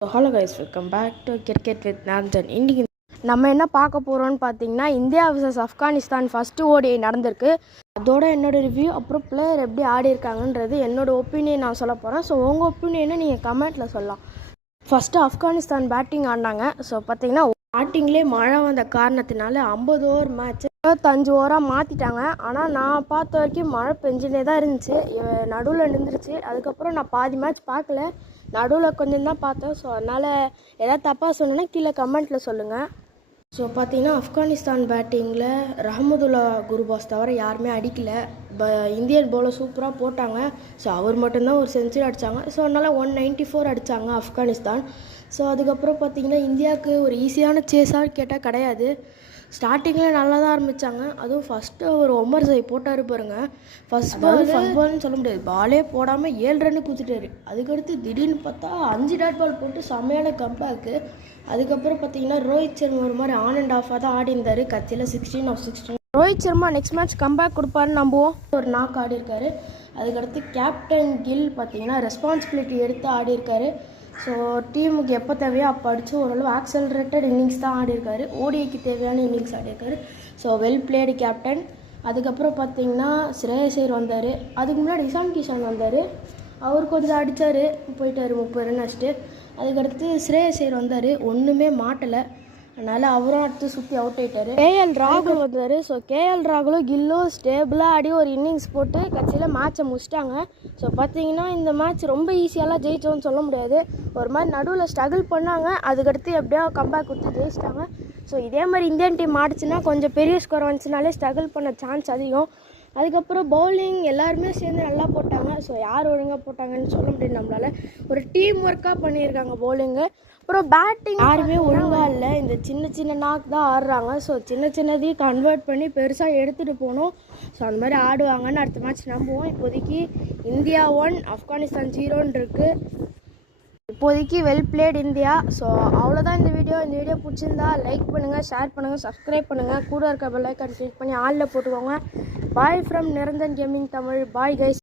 Hello guys, welcome back to cricket with Northern. இன்றைக்கி நம்ம என்ன பார்க்க போகிறோம்னு பார்த்தீங்கன்னா, India vs Afghanistan first ODI நடந்திருக்கு. அதோட என்னோடய ரிவ்யூ, அப்புறம் பிளேயர் எப்படி ஆடி இருக்காங்கன்றது என்னோடய ஒப்பீனியன் நான் சொல்ல போகிறேன். ஸோ உங்கள் ஒப்பீனியனை நீங்கள் கமெண்ட்டில் சொல்லலாம். ஃபஸ்ட்டு ஆப்கானிஸ்தான் பேட்டிங் ஆடினாங்க. ஸோ பார்த்தீங்கன்னா பேட்டிங்லேயே மழை வந்த காரணத்தினால 50 ஓவர் மேட்ச்சு 25 ஓவராக மாற்றிட்டாங்க. ஆனால் நான் பார்த்த வரைக்கும் மழை பெஞ்சினே தான் இருந்துச்சு, நடுவில் நின்றுச்சு. அதுக்கப்புறம் நான் பாதி மேட்ச் பார்க்கல, நடுவில் கொஞ்சம் தான் பார்த்தேன். ஸோ அதனால் எதாவது தப்பாக சொன்னேன்னா கீழே கமெண்ட்டில் சொல்லுங்கள். ஸோ பார்த்தீங்கன்னா ஆப்கானிஸ்தான் பேட்டிங்கில் ரஹமதுல்லா குருபாஸ் தவிர யாருமே அடிக்கலை. இந்தியன் பவுலர் சூப்பராக போட்டாங்க. ஸோ அவர் மட்டும்தான் ஒரு செஞ்சுரி அடித்தாங்க. ஸோ அதனால் 194 அடித்தாங்க ஆப்கானிஸ்தான். ஸோ அதுக்கப்புறம் பார்த்தீங்கன்னா இந்தியாவுக்கு ஒரு ஈஸியான சேஸாக கேட்டால் கிடையாது. ஸ்டார்டிங்கில் நல்லா தான் ஆரம்பித்தாங்க. அதுவும் ஃபஸ்ட்டு ஒரு ஒமர் ஜை போட்டார் பாருங்க. ஃபஸ்ட் பால்னு சொல்ல முடியாது, பாலே போடாமல் 7 ரன்னு குத்துட்டாரு. அதுக்கடுத்து திடீர்னு பார்த்தா 5 டாட் பால் போட்டு செம்மையான கம்பேக்கு. அதுக்கப்புறம் பார்த்தீங்கன்னா ரோஹித் சர்மா ஒரு மாதிரி ஆன் அண்ட் ஆஃபாக தான் ஆடி இருந்தார். கட்சியில் 16 of 16. Rohit Sharma next match comeback கொடுப்பாருன்னு நம்புவோம். ஒரு நாக் ஆடி இருக்காரு. அதுக்கடுத்து கேப்டன் கில் பார்த்தீங்கன்னா ரெஸ்பான்சிபிலிட்டி எடுத்து ஆடி இருக்காரு. ஸோ டீமுக்கு எப்போ தேவையோ அப்போ அடித்து ஓரளவு ஆக்சலரேட்டட் இன்னிங்ஸ் தான் ஆடிருக்காரு. ஓடிஐக்கு தேவையான இன்னிங்ஸ் ஆடிருக்காரு. So well played captain. அதுக்கப்புறம் பார்த்தீங்கன்னா ஸ்ரேயஸ் ஐயர் வந்தார். அதுக்கு முன்னாடி இஷான் கிஷான் வந்தார். அவர் கொஞ்சம் அடித்தார், போயிட்டார் 30 ரன் அடிச்சுட்டு. அதுக்கடுத்து ஸ்ரேயஸ் ஐயர் வந்தார், ஒன்றுமே மாட்டலை. அதனால் அவரும் அடுத்து சுற்றி அவுட் ஆகிட்டார். கேஎல் ராகுல் வந்தார். ஸோ கேஎல் ராகுலும் கில்லும் ஸ்டேபிளாக ஆடி ஒரு இன்னிங்ஸ் போட்டு கட்சியில் மேட்சை முடிச்சிட்டாங்க. ஸோ பார்த்தீங்கன்னா இந்த மேட்ச் ரொம்ப ஈஸியாலாம் ஜெயிச்சோன்னு சொல்ல முடியாது. ஒரு மாதிரி நடுவில் ஸ்ட்ரகிள் பண்ணாங்க. அதுக்கடுத்து எப்படியோ கம்பேக் கொடுத்து ஜெயிச்சிட்டாங்க. ஸோ இதே மாதிரி இந்தியன் டீம் ஆடிச்சுன்னா கொஞ்சம் பெரிய ஸ்கோர் வந்துச்சுனாலே ஸ்ட்ரகிள் பண்ண சான்ஸ் அதிகம். அதுக்கப்புறம் பவுலிங் எல்லாருமே சேர்ந்து நல்லா போட்டாங்க. ஸோ யார் ஒழுங்காக போட்டாங்கன்னு சொல்ல முடியாது நம்மளால். ஒரு டீம் ஒர்க்காக பண்ணியிருக்காங்க பவுலிங்கு. அப்புறம் பேட்டிங் யாருமே ஒழுங்காக இல்லை, இந்த சின்ன சின்ன நாக் தான் ஆடுறாங்க. ஸோ சின்ன சின்னதையும் கன்வெர்ட் பண்ணி பெருசாக எடுத்துகிட்டு போகணும். ஸோ அந்த மாதிரி ஆடுவாங்கன்னு அடுத்த மேட்ச் நம்புவோம். இப்போதைக்கு இந்தியா 1 ஆப்கானிஸ்தான் 0 இருக்குது. இப்போதைக்கு வெல் பிளேட் இந்தியா. ஸோ அவ்வளோதான் இந்த வீடியோ. இந்த வீடியோ பிடிச்சிருந்தா லைக் பண்ணுங்கள், ஷேர் பண்ணுங்கள், சப்ஸ்கிரைப் பண்ணுங்கள். கூட இருக்க பெல் ஐக்கான் கிளிக் பண்ணி ஆலில் போட்டுக்கோங்க. Bye from Niranthan gaming Tamil. Bye guys.